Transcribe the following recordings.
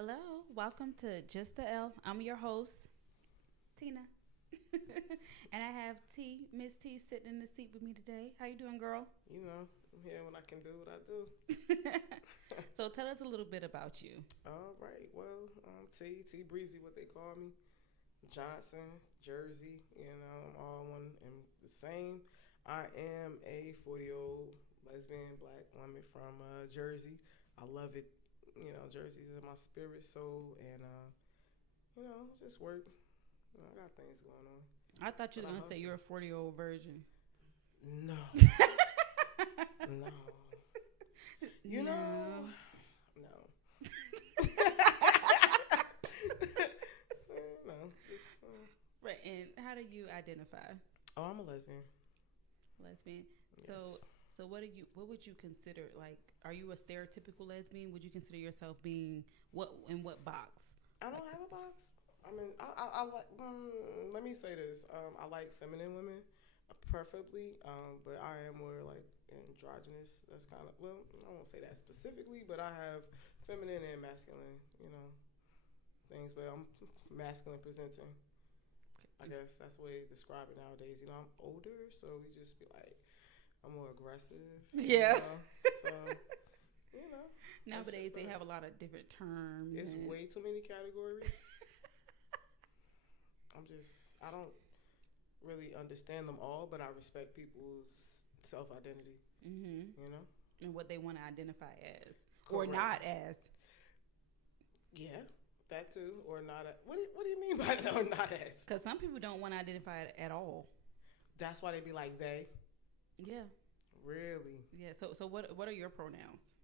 Hello, welcome to Just the L. I'm your host, Tina, and I have Miss T, sitting in the seat with me today. How you doing, girl? I'm here when I can do what I do. So tell us a little bit about you. All right. Well, T Breezy, what they call me. Johnson, Jersey. I'm all one and the same. I am a 40-year-old lesbian black woman from Jersey. I love it. Jersey is my spirit, soul, and just work. I got things going on. I thought you were gonna say you're a 40-year-old virgin. No. No. No. No. Right, and how do you identify? Oh, I'm a lesbian. Lesbian. Yes. So what would you consider, like, are you a stereotypical lesbian? Would you consider yourself being in what box? I don't have a box. I mean, I like. Let me say this. I like feminine women, preferably. But I am more like androgynous. That's kind of, well, I won't say that specifically, but I have feminine and masculine, things. But I'm masculine presenting. I guess that's the way to describe it nowadays. I'm older, so we just be like, I'm more aggressive. Yeah. So, Nowadays they have a lot of different terms. It's way too many categories. I don't really understand them all, but I respect people's self-identity. Mm-hmm. And what they want to identify as. Correct. Or not as. Yeah, that too. Or not as. What do you mean by that, or not as? Because some people don't want to identify it at all. That's why they be like they. Yeah. Really? Yeah. So what are your pronouns?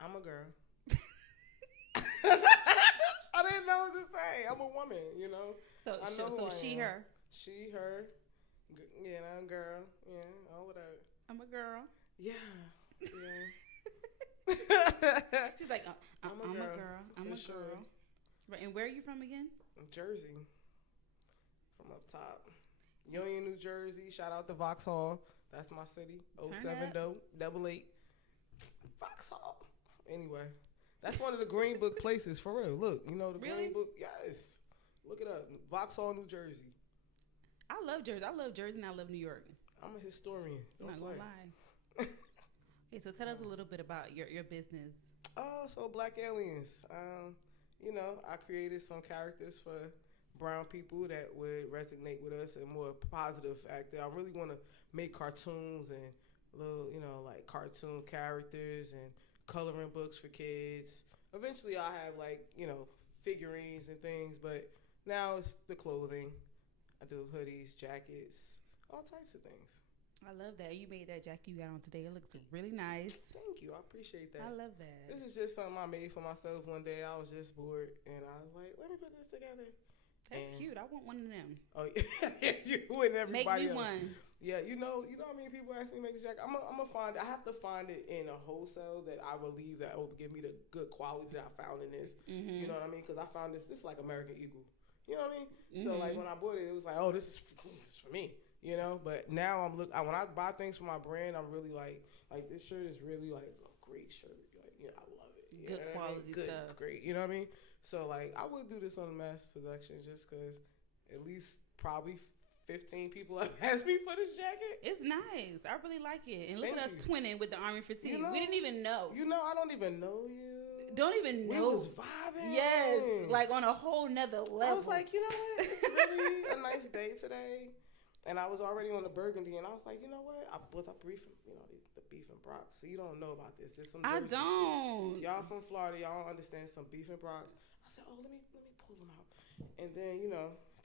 I'm a girl. I didn't know what to say. I'm a woman, So she, her. She, her. Girl. Yeah, all of that. I'm a girl. Yeah. She's like, I'm a girl. I'm a girl. Sure. Right. And where are you from again? Jersey. From up top. Union, New Jersey. Shout out to Vauxhall. That's my city. 07088. Vauxhall. Anyway. That's one of the Green Book places, for real. Look, the really? Green Book. Yes. Look it up. Vauxhall, New Jersey. I love Jersey. I love Jersey and I love New York. I'm a historian. I'm not going to lie. Okay, so tell us a little bit about your business. So Black Aliens. I created some characters for brown people that would resonate with us and more positive actor. I really want to make cartoons and little, like cartoon characters and coloring books for kids. Eventually I'll have figurines and things, but now it's the clothing. I do hoodies, jackets, all types of things. I love that. You made that jacket you got on today. It looks really nice. Thank you. I appreciate that. I love that. This is just something I made for myself one day. I was just bored and I was like, let me put this together. That's cute. I want one of them. Oh, yeah. You and everybody Make me else. one. Yeah, how many people ask me to make this jacket? I'm gonna find it. I have to find it in a wholesale that I believe that will give me the good quality that I found in this. Mm-hmm. You know what I mean? Because I found this is like American Eagle. You know what I mean? Mm-hmm. So like when I bought it, it was like, oh, this is for me. But now when I buy things for my brand, I'm really like this shirt is really like a great shirt. I love it. Good quality stuff. Great. You know what I mean? So like I would do this on mass production just because at least probably 15 people have asked me for this jacket. It's nice. I really like it. And look Thank at us you. twinning with the Army Fatigue. We didn't even know. I don't even know you. Don't even know. We was vibing. Yes. Like on a whole nother level. I was like, you know what? It's really a nice day today. And I was already on the burgundy, and I was like, you know what? I bought up beef, the beef and brocks. So you don't know about this. There's some Jersey don't. shit. Y'all from Florida, y'all don't understand some beef and brocks. I said, oh, let me pull them out. And then,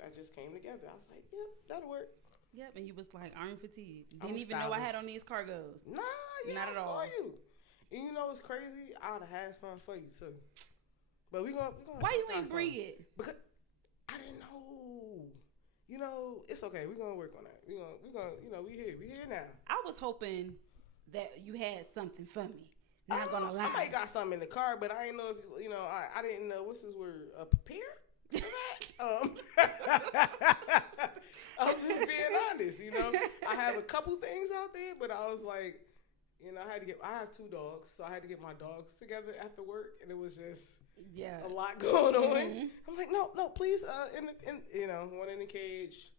that just came together. I was like, yep, that'll work. Yep, and you was like, Army Fatigue. I'm Didn't even know I had on these cargos. Nah, yeah, Not at I all. saw you. And you know what's crazy? I would have had something for you, too. But we gonna Why you ain't bring it? Because I didn't know. It's okay. We're gonna work on that. We here now. I was hoping that you had something for me. Not gonna lie. I might got something in the car, but I didn't know if I didn't know what's this word, prepared for that. I was just being honest. I have a couple things out there, but I was like, You know, I have 2 dogs, so I had to get my dogs together after work, and it was just a lot going on. Mm-hmm. I'm like, no, please, one in the cage.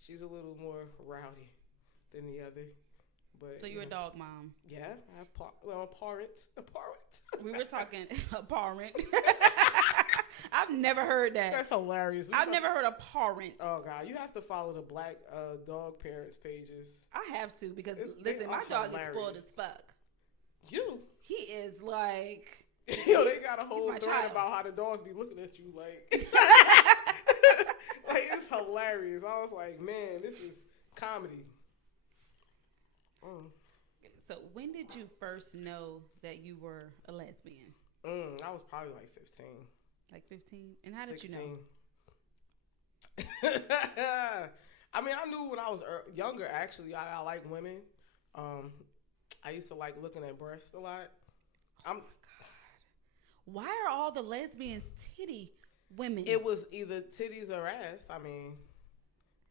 She's a little more rowdy than the other. But so you're a dog mom? Yeah, I have a parent. We were talking a parent. I've never heard that. That's hilarious. I've never heard a parent. Oh God, you have to follow the Black dog parents pages. I have to because listen, my dog is spoiled as fuck. He is like. Yo, they got a whole thread about how the dogs be looking at you like. Like, it's hilarious. I was like, man, this is comedy. So when did you first know that you were a lesbian? I was probably like 15. Like 15? And how did 16. you know? I mean, I knew when I was younger, actually. I like women. I used to like looking at breasts a lot. Oh my God. Why are all the lesbians titty women? It was either titties or ass. I mean,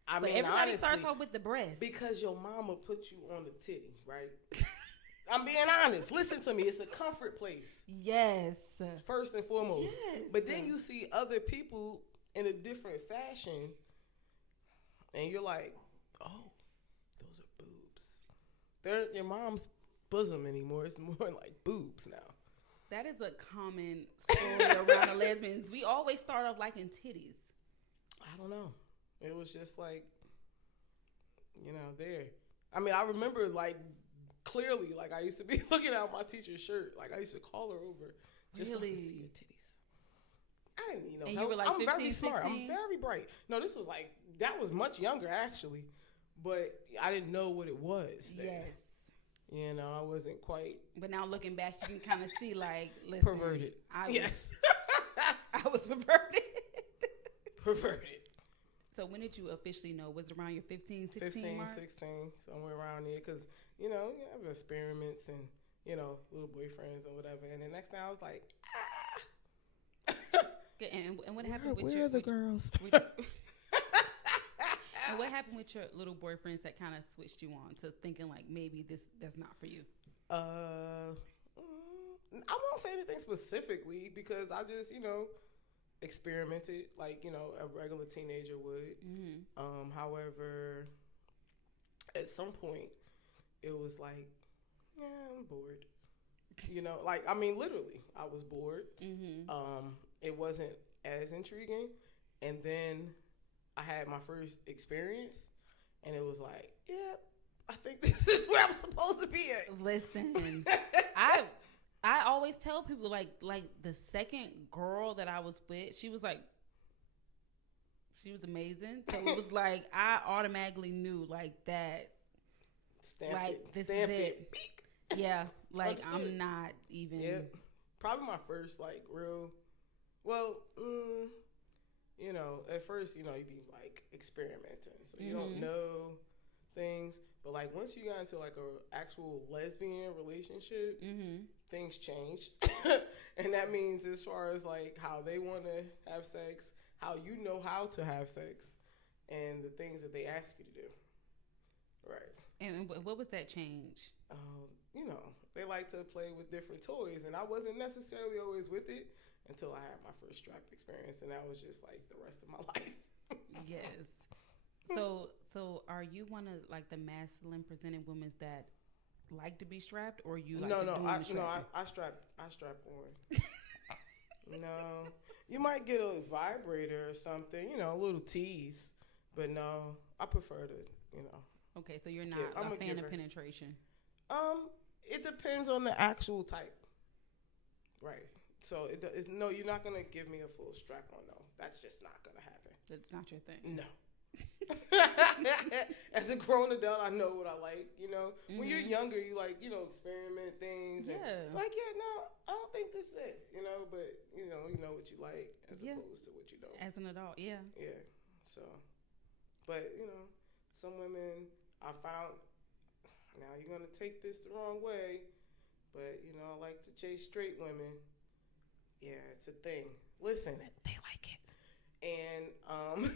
everybody honestly, starts off with the breast. Because your mama put you on the titty, right? I'm being honest. Listen to me. It's a comfort place. Yes. First and foremost. Yes. But then you see other people in a different fashion, and you're like, oh, those are boobs. They're your mom's bosom anymore. It's more like boobs now. That is a common story around the lesbians. We always start off liking titties. I don't know. It was just like, there. I mean, I remember like clearly, like I used to be looking at my teacher's shirt. Like I used to call her over just so I could see your titties. I didn't need no help. You were like I'm 15, very smart. 16? I'm very bright. No, this was like, that was much younger actually. But I didn't know what it was then. Yes. I wasn't quite. But now looking back, you can kind of see like, listen. Perverted. Yes. I was perverted. Perverted. So when did you officially know? Was it around your 15, 16 15, mark? 16, somewhere around there. Because, you have experiments and, little boyfriends or whatever. And the next time I was like, And what happened with where your... are the girls? And what happened with your little boyfriends that kind of switched you on to thinking like maybe that's not for you? I won't say anything specifically because I just, experimented like, a regular teenager would. Mm-hmm. However, at some point it was like, yeah, I'm bored. Literally I was bored. Mm-hmm. It wasn't as intriguing. And then I had my first experience, and it was like, yeah, I think this is where I'm supposed to be at. Listen, I always tell people like the second girl that I was with, she was amazing. So it was like I automatically knew like that. This is it. Beak. Yeah, like I'm not even. Yeah, probably my first like real. Well. At first, you be like experimenting, so you don't know things. But like once you got into like a actual lesbian relationship, things changed, and that means as far as like how they want to have sex, how you know how to have sex, and the things that they ask you to do. Right. And what was that change? They like to play with different toys, and I wasn't necessarily always with it. Until I had my first strap experience, and that was just like the rest of my life. Yes. So are you one of like the masculine presented women that like to be strapped, or you like I strap on. No, you might get a vibrator or something, a little tease, but no, I prefer to, Okay, so you're not a fan of penetration. It depends on the actual type, right? So no, you're not gonna give me a full strap on. No, that's just not gonna happen. That's not your thing. No. As a grown adult, I know what I like. When you're younger, you like experiment things. Yeah. And no, I don't think this is it. But you know what you like as opposed to what you don't. As an adult, yeah. Yeah. So, but some women I found. Now you're gonna take this the wrong way, but I like to chase straight women. Yeah, it's a thing. Listen, they like it, and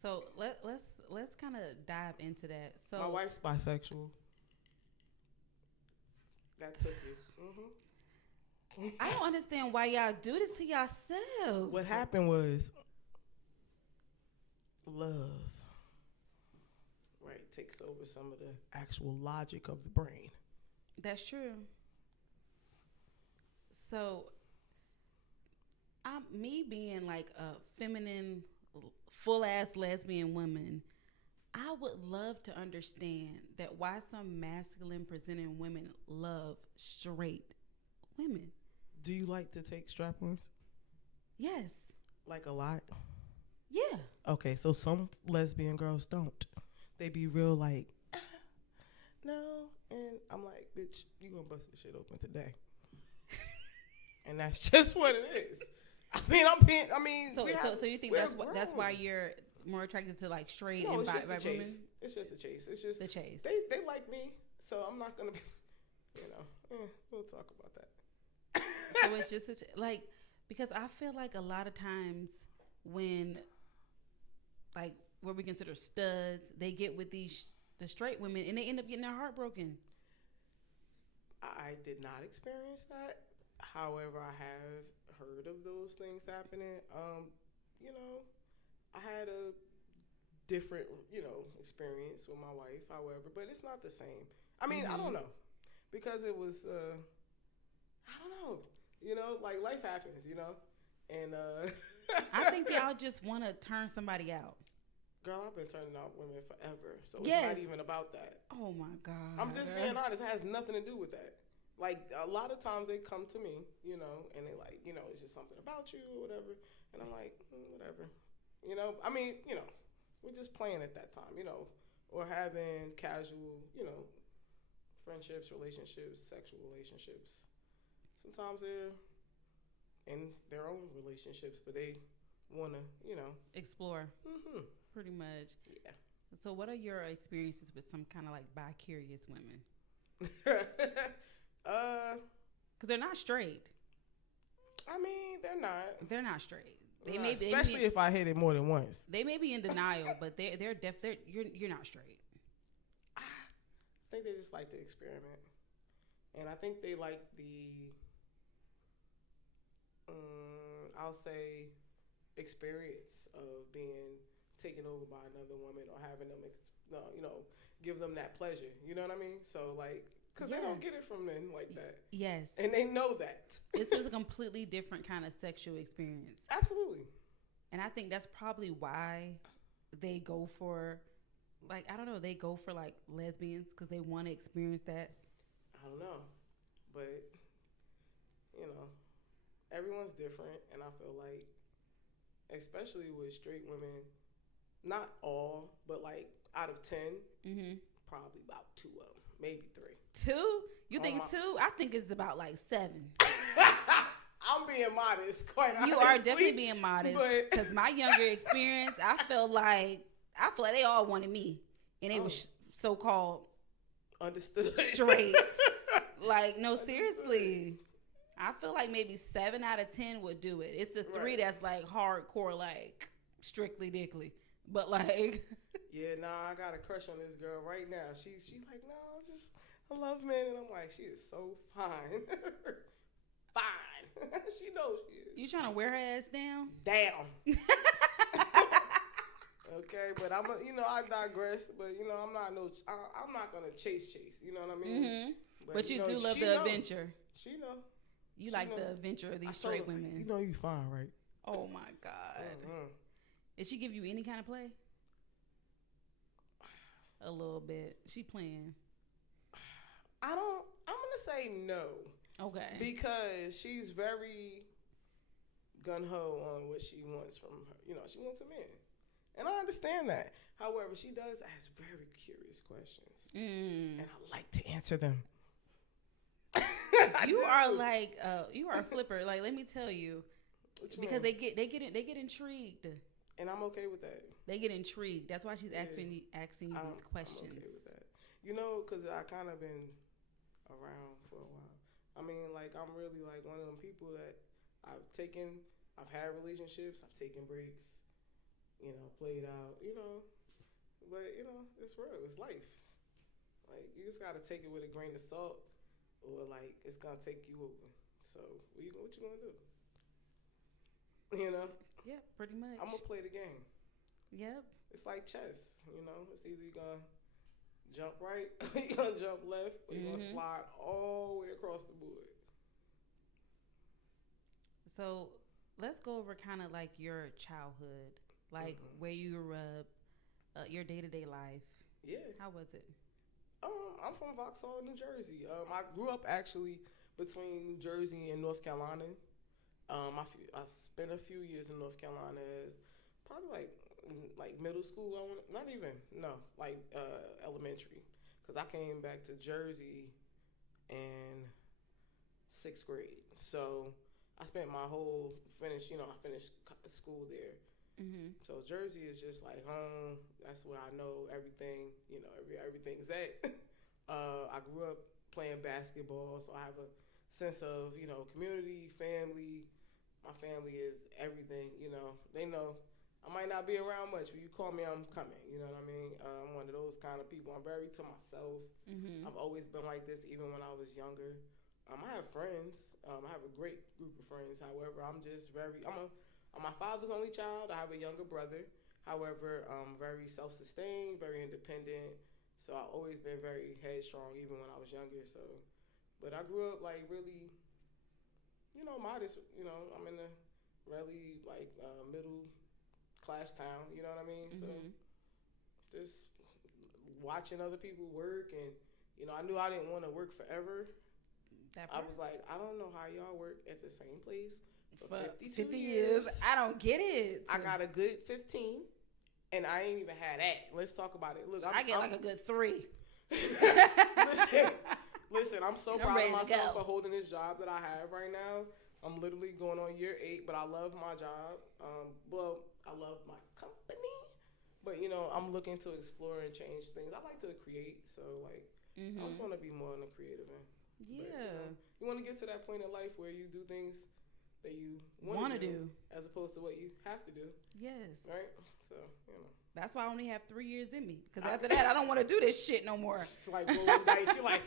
So let's kind of dive into that. So my wife's bisexual. That took you. I don't understand why y'all do this to yourselves. What happened was love, right, takes over some of the actual logic of the brain. That's true. So, me being like a feminine, full ass lesbian woman, I would love to understand that why some masculine presenting women love straight women. Do you like to take strap-ons? Yes. Like a lot? Yeah. Okay, so some lesbian girls don't. They be real like, no, and I'm like, bitch, you gonna bust this shit open today. And that's just what it is. So you think that's why you're more attracted to like straight and bi women? It's just a chase. It's just the chase. They like me, so I'm not gonna be, we'll talk about that. So it's just like, because I feel like a lot of times when like what we consider studs, they get with the straight women and they end up getting their heart broken. I did not experience that. However, I have heard of those things happening. I had a different, experience with my wife, however, but it's not the same. I mean, I don't know. Because it was, I don't know. Like life happens, and I think y'all just want to turn somebody out. Girl, I've been turning out women forever, so it's not even about that. Oh my God. I'm just being honest. It has nothing to do with that. Like a lot of times they come to me, and they like, it's just something about you or whatever, and I'm like, whatever, we're just playing at that time, or having casual, friendships, relationships, sexual relationships. Sometimes they're in their own relationships, but they want to, explore. Pretty much. Yeah. So what are your experiences with some kind of like bi-curious women? Because they're not straight. I mean, they're not. They're not straight. They may be, especially if I hit it more than once. They may be in denial, but they're you're not straight. I think they just like to experiment, and I think they like the I'll say experience of being taken over by another woman or having them give them that pleasure. You know what I mean? So like, because they don't get it from men like that. Yes. And they know that. It's a completely different kind of sexual experience. Absolutely. And I think that's probably why they go for, like, I don't know, they go for like lesbians because they want to experience that. I don't know. But, everyone's different. And I feel like, especially with straight women, not all, but like out of 10, probably about 2 of them, maybe 3. 2? You think 2? I think it's about like 7. I'm being modest, quite honestly. You are definitely being modest. Because my younger experience, I feel like they all wanted me. And they was so-called understood straight. Like, no, seriously. I feel like maybe 7 out of 10 would do it. It's the 3 that's like hardcore, like strictly dickly. But like, yeah, I got a crush on this girl right now. She's like, no, I love men, and I'm like, she is so fine, fine. She knows she is. You trying to wear her ass down? Down. Okay, but I digress. But I'm not gonna chase. You know what I mean? But you do love the adventure. She know. You like the adventure of these straight women. You fine, right? Oh my God. Did she give you any kind of play? A little bit. She playing. I'm gonna say no. Okay. Because she's very gun-ho on what she wants from her. She wants a man. And I understand that. However, she does ask very curious questions. And I like to answer them. You are like you are a flipper. Like, let me tell you. Because they get intrigued. And I'm okay with that. They get intrigued. That's why she's asking you these questions. I'm okay with that. Because I kind of been around for a while. I mean, like, I'm really like one of them people that I've had relationships, I've taken breaks, played out, but it's real, it's life. Like, you just got to take it with a grain of salt or like it's gonna take you over. So what you gonna do? You know? Yeah, pretty much. I'm gonna play the game. Yep. It's like chess. You know, it's either you're gonna jump right, or you're gonna jump left, or you're gonna slide all the way across the board. So let's go over kind of like your childhood, like where you grew up, your day-to-day life. Yeah. How was it? I'm from Vauxhall, New Jersey. I grew up actually between New Jersey and North Carolina. I spent a few years in North Carolina as probably like middle school. Elementary, because I came back to Jersey in 6th grade. So I spent my whole I finished school there. Mm-hmm. So Jersey is just like home. That's where I know everything. Everything's at. I grew up playing basketball, so I have a sense of community, family. My family is everything. They know I might not be around much, but you call me, I'm coming. You know what I mean? I'm one of those kind of people. I'm very to myself. Mm-hmm. I've always been like this, even when I was younger. I have friends. I have a great group of friends. However, I'm my father's only child. I have a younger brother. However, I'm very self-sustained, very independent. So I've always been very headstrong, even when I was younger. So, but I grew up like really, modest. I'm in a really like middle class town. You know what I mean? Mm-hmm. So just watching other people work, and I knew I didn't want to work forever. I was like, I don't know how y'all work at the same place for 50 years. I don't get it. I got a good 15, and I ain't even had that. Let's talk about it. Look, I get like a good 3. Listen, I'm so proud of myself for holding this job that I have right now. I'm literally going on year 8, but I love my job. I love my company, but I'm looking to explore and change things. I like to create, so like I just want to be more in the creative end. Yeah. But, you want to get to that point in life where you do things that you want to do as opposed to what you have to do. Yes. Right? So, That's why I only have 3 years in me. Because after that, I don't want to do this shit no more. It's like rolling dice. You're like,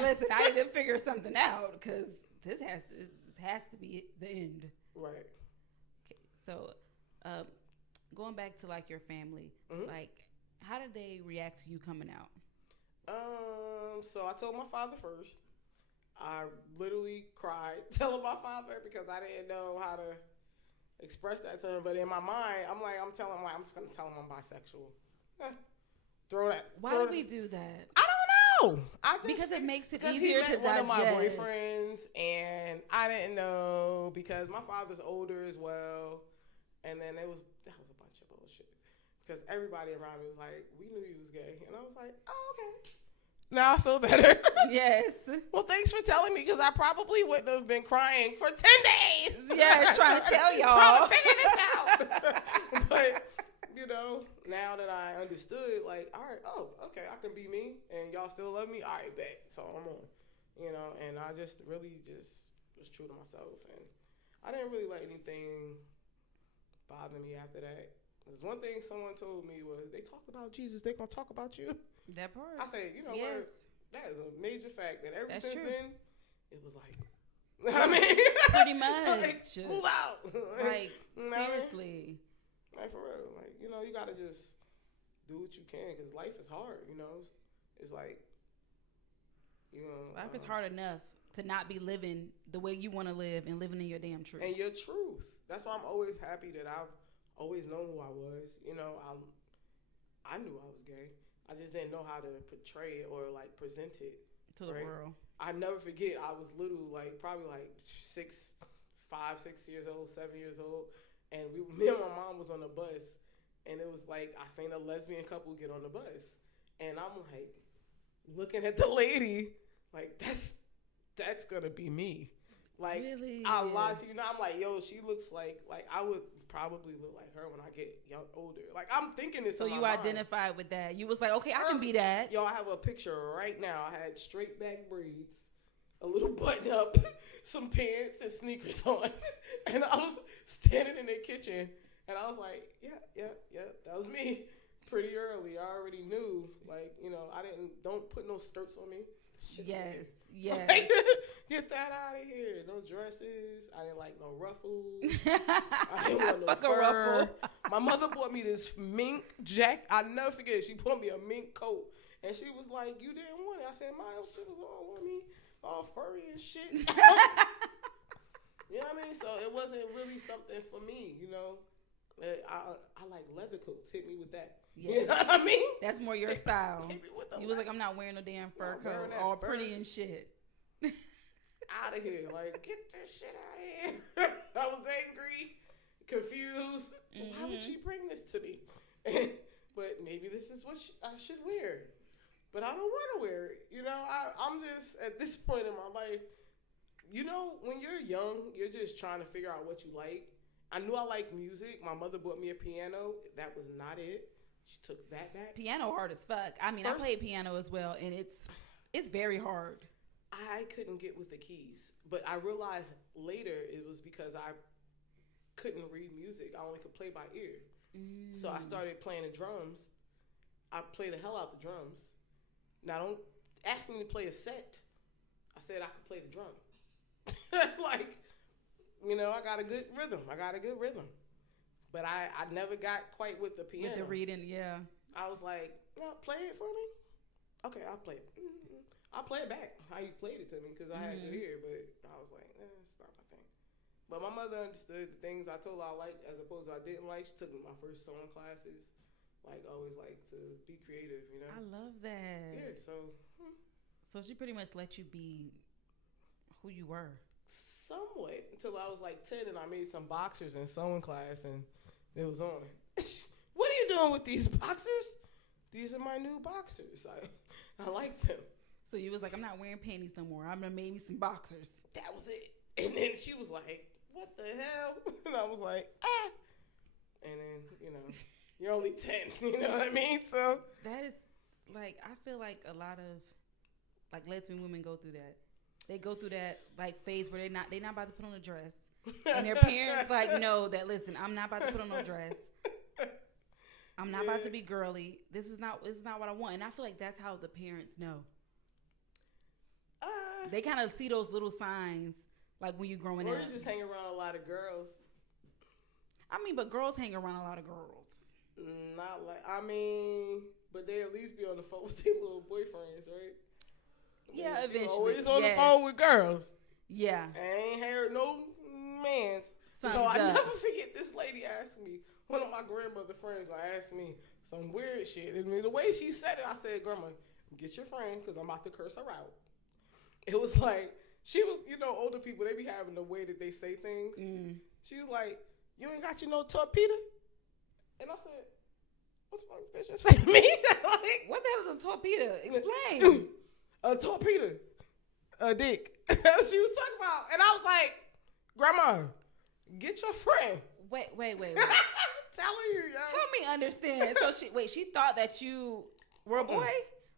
listen, I need to figure something out because this has to be the end. Right. Okay. So, going back to like your family, like how did they react to you coming out? So I told my father first. I literally cried telling my father because I didn't know how to express that to him. But in my mind, I'm just gonna tell him I'm bisexual. Throw that. Why do we do that? I don't know. Because it makes it easier easier to digest. One of my boyfriends, and I didn't know because my father's older as well. And then that was a bunch of bullshit because everybody around me was like, "We knew you was gay," and I was like, "Oh, okay." Now I feel better. Yes. Well, thanks for telling me because I probably wouldn't have been crying for 10 days. Yes, trying to tell y'all. Trying to figure this out. But, now that I understood, like, all right, okay, I can be me and y'all still love me. All right, bet. So I'm on, and I just really just was true to myself. And I didn't really let anything bother me after that. There's one thing someone told me was, they talk about Jesus, they gonna talk about you. That part. I said, yes. That is a major fact. That ever That's since true. then, it was like, I mean, pretty much. Like, move out. Like, seriously. Like, for real. Like, you gotta just do what you can because life is hard, It's like, life is hard enough to not be living the way you want to live and living in your damn truth. And your truth. That's why I'm always happy that I've always known who I was. I knew I was gay. I just didn't know how to portray it or like present it to the world. I never forget. I was little, probably 5, 6 years old, 7 years old, and me and my mom was on the bus, and it was like I seen a lesbian couple get on the bus, and I'm like looking at the lady, like that's gonna be me. Like, really? I lied to you. I'm like, yo, she looks like I would probably look like her when I get older. Like, I'm thinking this. So you identified with that. You was like, okay, I can be that. Yo, I have a picture right now. I had straight back braids, a little button up, some pants and sneakers on, and I was standing in the kitchen, and I was like, yeah, that was me. Pretty early, I already knew. Like, I don't put no skirts on me. Shit, yes. Yes. Like, get that out of here. No dresses. I didn't like no ruffles. I didn't want no Fuck fur. a ruffle. My mother bought me this mink jacket. I'll never forget it. She bought me a mink coat. And she was like, you didn't want it. I said, my shit was all on me. All furry and shit. You know what I mean? So it wasn't really something for me, you know. I like leather coats. Hit me with that. Yes. You know what I mean? That's more your style. Hit me with the You was like, I'm not wearing no damn fur coat. All fur. Pretty and shit. Out of here. Like, get this shit out of here. I was angry, confused. Mm-hmm. Why would she bring this to me? But maybe this is what I should wear. But I don't want to wear it. You know, I'm just, at this point in my life, you know, when you're young, you're just trying to figure out what you like. I knew I liked music. My mother bought me a piano. That was not it. She took that back. Piano hard as fuck. I mean, I played piano as well, and it's very hard. I couldn't get with the keys. But I realized later it was because I couldn't read music. I only could play by ear. So I started playing the drums. I played the hell out the drums. Now, don't ask me to play a set. I said I could play the drum. Like, you know, I got a good rhythm. But I never got quite with the piano. With the reading, yeah. I was like, no, play it for me. Okay, I'll play it. I'll play it back, how you played it to me, because I had good ear. But I was like, it's not my thing. But my mother understood the things I told her I liked as opposed to I didn't like. She took me to my first sewing classes. Like, always like to be creative, you know? I love that. Yeah, so. So she pretty much let you be who you were. Somewhat. Until I was like 10 and I made some boxers in sewing class and it was on. What are you doing with these boxers? These are my new boxers. I like them. So you was like, I'm not wearing panties no more. I'm going to make me some boxers. That was it. And then she was like, what the hell? And I was like, ah. And then, you know. You're only 10, you know what I mean? So that is, like, I feel like a lot of, like, lesbian women go through that. They go through that, like, phase where they're not about to put on a dress. And their parents, like, know that, listen, I'm not about to put on no dress. I'm not about to be girly. This is not what I want. And I feel like that's how the parents know. They kind of see those little signs, like, when you're growing up. Or you just hang around a lot of girls. I mean, but girls hang around a lot of girls. Not like, I mean, but they at least be on the phone with their little boyfriends, right? Yeah, and eventually. Always on the phone with girls. Yeah. I ain't heard no man's. So I never forget this lady asked me, one of my grandmother friends asked me some weird shit. And the way she said it, I said, Grandma, get your friend because I'm about to curse her out. It was like, she was, you know, older people, they be having the way that they say things. She was like, you ain't got your no torpedo? And I said, what the fuck is this bitch say to me? Like, what the hell is a torpedo? Explain. A torpedo. A dick. That's what she was talking about. And I was like, Grandma, get your friend. Wait. I'm telling you, yo. Help me understand. So she thought that you were a boy?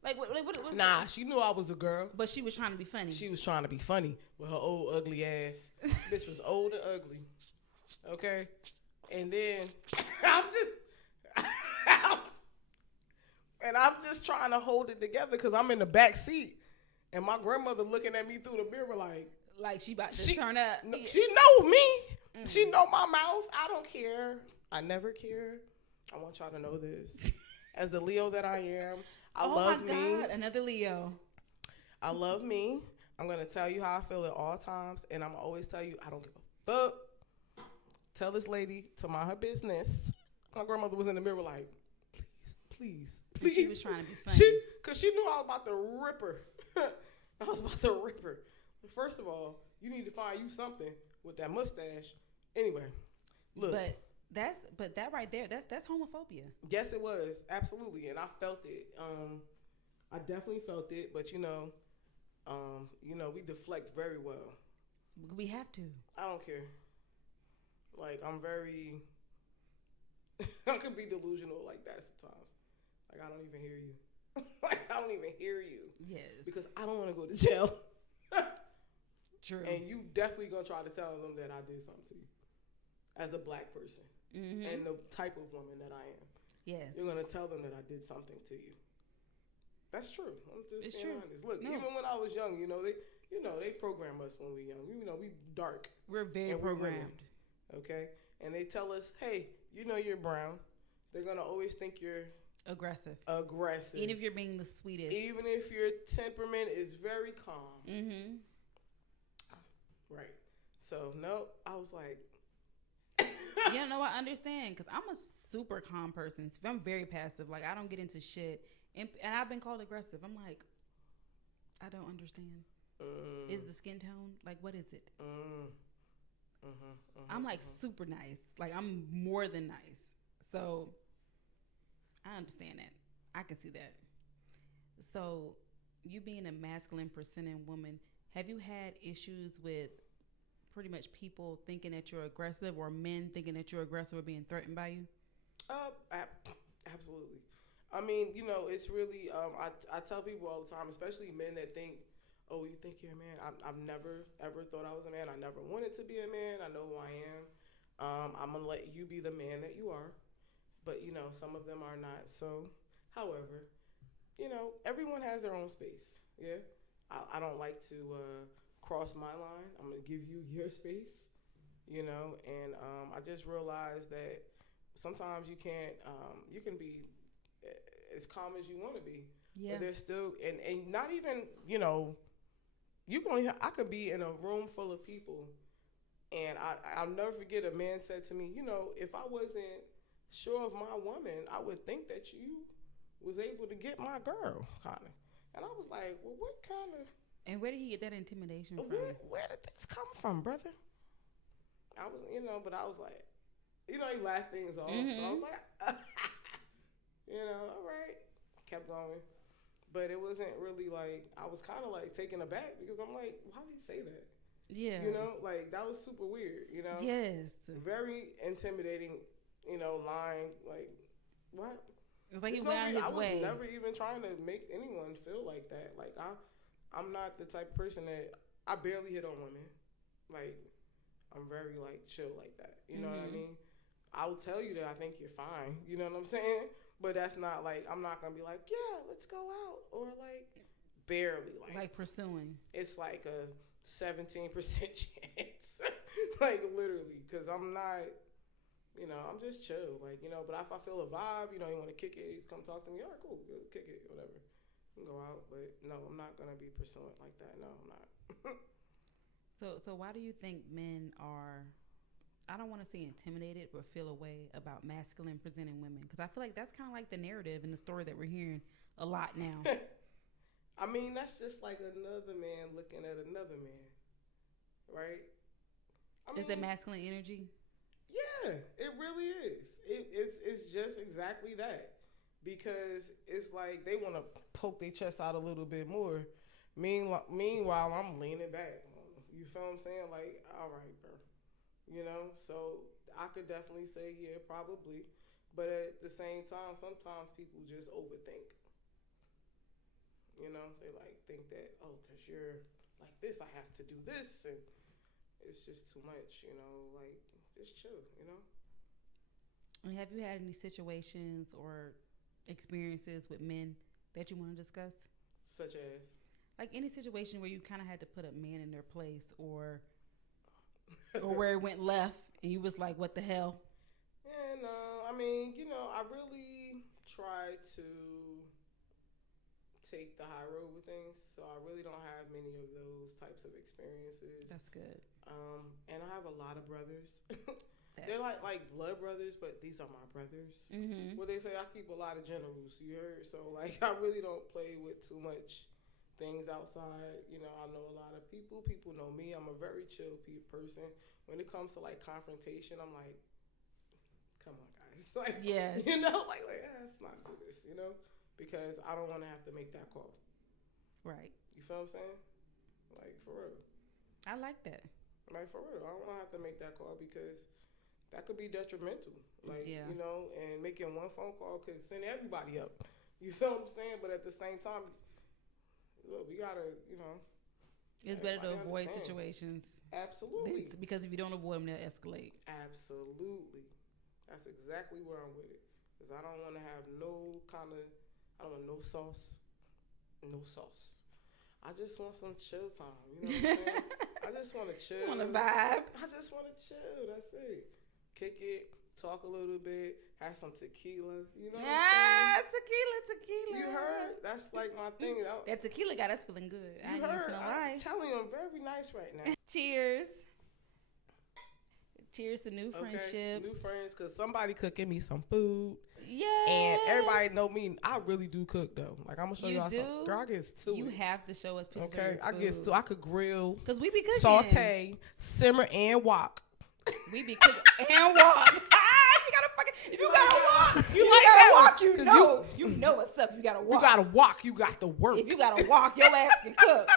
Like, what nah, that? She knew I was a girl. But she was trying to be funny. She was trying to be funny with her old ugly ass. Bitch was old and ugly. Okay? And then I'm just trying to hold it together because I'm in the back seat and my grandmother looking at me through the mirror like she about to turn up. No, she know me. She know my mouth. I don't care. I never care. I want y'all to know this. As the Leo that I am, I love me. Oh my God, another Leo. I love me. I'm gonna tell you how I feel at all times, and I'm gonna always tell you I don't give a fuck. Tell this lady to mind her business. My grandmother was in the mirror like, please. She was trying to be funny. Because she knew I was about to rip her. I was about to rip her. First of all, you need to find you something with that mustache. Anyway, look. But that right there, that's homophobia. Yes, it was. Absolutely. And I felt it. I definitely felt it. But, you know, we deflect very well. We have to. I don't care. Like, I'm very, I could be delusional like that sometimes. Like, I don't even hear you. Like, I don't even hear you. Yes. Because I don't want to go to jail. True. And you definitely going to try to tell them that I did something to you. As a black person. And the type of woman that I am. Yes. You're going to tell them that I did something to you. That's true. I'm just It's being true. honest. Look, No. even when I was young, they program us when we're young. We dark. We're very And we're women. programmed. Okay, and they tell us, hey, you're brown. They're gonna always think you're Aggressive. aggressive, Even if you're being the sweetest. even if your temperament is very calm. Mm-hmm. Right. So no, I was like, Yeah, no, I understand because I'm a super calm person. I'm very passive. Like I don't get into shit, and I've been called aggressive. I'm like, I don't understand. Is the skin tone like what is it? I'm like super nice. Like I'm more than nice. So I understand that. I can see that. So you being a masculine presenting woman, have you had issues with pretty much people thinking that you're aggressive or men thinking that you're aggressive or being threatened by you? Absolutely. I mean, it's really. I tell people all the time, especially men that think, "Oh, you think you're a man?" I've never ever thought I was a man. I never wanted to be a man. I know who I am. I'm gonna let you be the man that you are, but some of them are not. So, however, everyone has their own space. Yeah, I don't like to cross my line. I'm gonna give you your space. And I just realized that sometimes you can't. You can be as calm as you want to be. Yeah. But there's still and not even you can only. I could be in a room full of people, and I'll never forget a man said to me, if I wasn't sure of my woman, I would think that you was able to get my girl, kind of. And I was like, well, what kind of? And where did he get that intimidation from? Where did this come from, brother? I was, but I was like, he laughed things off. Mm-hmm. So I was like, all right. Kept going. But it wasn't really like, I was kind of like taken aback because I'm like, why did he say that? Yeah. Like that was super weird, Yes. Very intimidating, lying, like, what? It's like he went out of his way. I was never even trying to make anyone feel like that. Like, I'm not the type of person that, I barely hit on women. Like, I'm very, like, chill like that. You know what I mean? I'll tell you that I think you're fine. You know what I'm saying? But that's not, like, I'm not going to be like, yeah, let's go out. Or, like, barely. Like pursuing. It's like a 17% chance. Like, literally. Because I'm not, I'm just chill. Like, but if I feel a vibe, you want to kick it, you come talk to me. All right, cool. We'll kick it, whatever. We can go out. But, no, I'm not going to be pursuing like that. No, I'm not. So why do you think men are, I don't want to say intimidated, but feel a way about masculine presenting women? Because I feel like that's kind of like the narrative and the story that we're hearing a lot now. I mean, that's just like another man looking at another man, right? Is that masculine energy? Yeah, it really is. It's just exactly that. Because it's like they want to poke their chest out a little bit more. Meanwhile, I'm leaning back. You feel what I'm saying? Like, all right, bro. So I could definitely say, yeah, probably. But at the same time, sometimes people just overthink. They like think that, oh, because you're like this, I have to do this. And it's just too much, like, just chill, And have you had any situations or experiences with men that you want to discuss? Such as? Like any situation where you kind of had to put a man in their place or where it went left and you was like, what the hell? Yeah, no. I mean, I really try to take the high road with things. So I really don't have many of those types of experiences. That's good. And I have a lot of brothers. They're like blood brothers, but these are my brothers. Mm-hmm. Well, they say I keep a lot of generals, you heard? So, like, I really don't play with too much things outside. I know a lot of people. People know me. I'm a very chill person. When it comes to, like, confrontation, I'm like, come on, guys. Like, yes. Let's not do this, because I don't want to have to make that call. Right. You feel what I'm saying? Like, for real. I like that. Like, for real. I don't want to have to make that call because that could be detrimental. Like, and making one phone call could send everybody up. You feel what I'm saying? But at the same time, look, we got to, it's better to avoid situations. Absolutely. Because if you don't avoid them, they'll escalate. Absolutely. That's exactly where I'm with it. Because I don't want to have I don't want no sauce. no sauce. I just want some chill time. You know what I'm saying? I just want to chill. Just want to vibe. I just want to chill. That's it. Kick it, talk a little bit, have some tequila. You know what I'm saying? Tequila. You heard? That's like my thing. That tequila got us feeling good. You heard? I'm telling you, I'm very nice right now. Cheers. Cheers to new friendships. New friends, because somebody cooking me some food. Yeah. And everybody know me. I really do cook, though. Like, I'm going to show y'all something. Girl, I get to You it. have to show us pictures of your I food. get to I could grill. Because we be cooking. Saute, simmer, and wok. We be cooking and walk. You gotta walk. You gotta walk. You know what's up. You gotta walk. You gotta walk. You got to work. If you gotta walk, your ass can cook.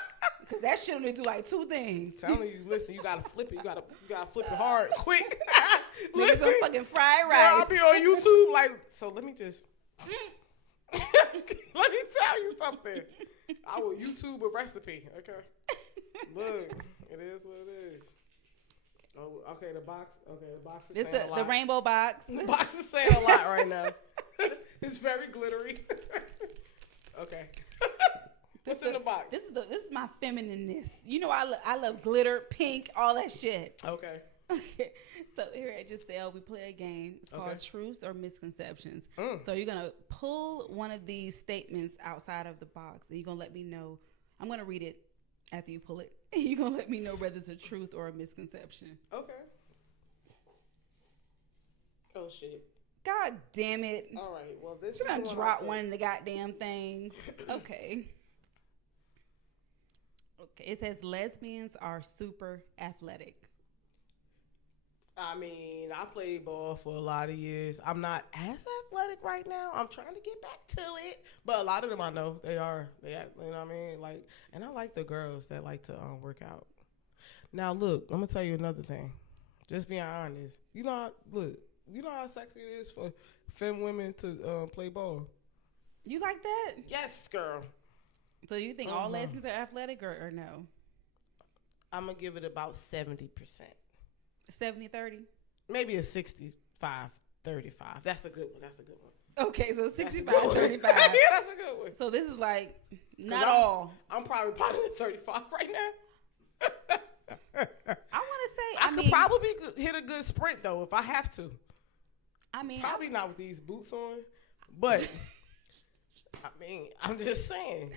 Cause that shit only do like two things. I'm telling you, listen, you gotta flip it. You gotta flip it hard, quick. Listen, some fucking fried rice. Girl, I'll be on YouTube like. So let me just. let me tell you something. I will YouTube a recipe. Okay. Look, it is what it is. Oh, okay, the box is saying a lot. The rainbow box. The box is saying a lot right now. It's very glittery. Okay. What's in the box? This is my feminineness. You know I love glitter, pink, all that shit. Okay. Okay. So here at Giselle, we play a game. It's called Truths or Misconceptions. So you're gonna pull one of these statements outside of the box, and you're gonna let me know. I'm gonna read it after you pull it. And you're gonna let me know whether it's a truth or a misconception. Okay. Oh shit. God damn it. All right. Well, this She done dropped one of the goddamn things. Okay. Okay. It says lesbians are super athletic. I mean, I played ball for a lot of years. I'm not as athletic right now. I'm trying to get back to it. But a lot of them I know they are. You know what I mean? Like, and I like the girls that like to work out. Now, look, I'm going to tell you another thing. Just being honest. You know how sexy it is for femme women to play ball? You like that? Yes, girl. So you think all lesbians are athletic or no? I'm going to give it about 70%. 70-30? Maybe a 65-35. That's a good one. Okay, so 65-35. Yeah, that's a good one. So this is like not all. I'm probably at 35 right now. I want to say I could probably hit a good sprint though if I have to. I mean, probably not with these boots on, but I mean, I'm just saying.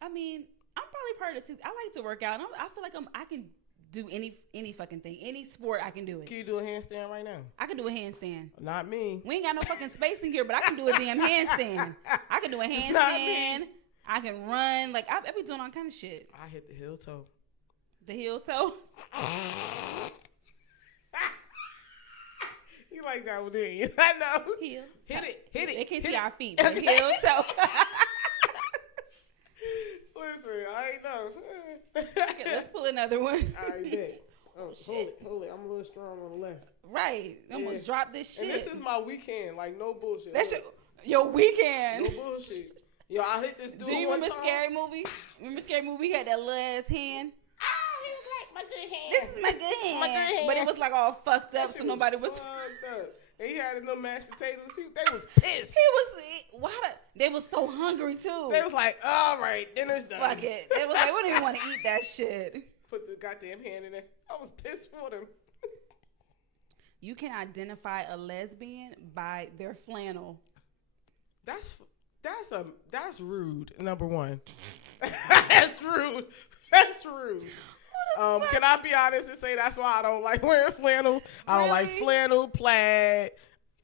I mean, I'm probably part of the. I like to work out. I feel like I can do any fucking thing, any sport. I can do it. Can you do a handstand right now? I can do a handstand. Not me. We ain't got no fucking space in here, but I can do a damn handstand. I can do a handstand. Not me. I can run. Like I be doing all kind of shit. I hit the heel toe. The heel toe. You like that one, didn't you? I know. Heel. Hit it. They can't see our feet, but heel toe. Listen, I ain't know. Okay, let's pull another one. All right, bet. Oh, hold it. I'm a little strong on the left. Right. I'm going to drop this shit. And this is my weekend. Like, no bullshit. That's your weekend. No bullshit. Yo, I hit this dude. Do you remember Scary Movie? Remember Scary Movie? He had that little ass hand. He was like, my good hand. This is my good hand. My good hand. But it was like all fucked up, so nobody was. Fucked up. And he had no mashed potatoes. They was pissed. They was so hungry too. They was like, all right, dinner's done. Fuck it. They was like, we don't even want to eat that shit. Put the goddamn hand in there. I was pissed for them. You can identify a lesbian by their flannel. That's rude. Number one. That's rude. That's rude. Can I be honest and say that's why I don't like wearing flannel? I don't like flannel, plaid.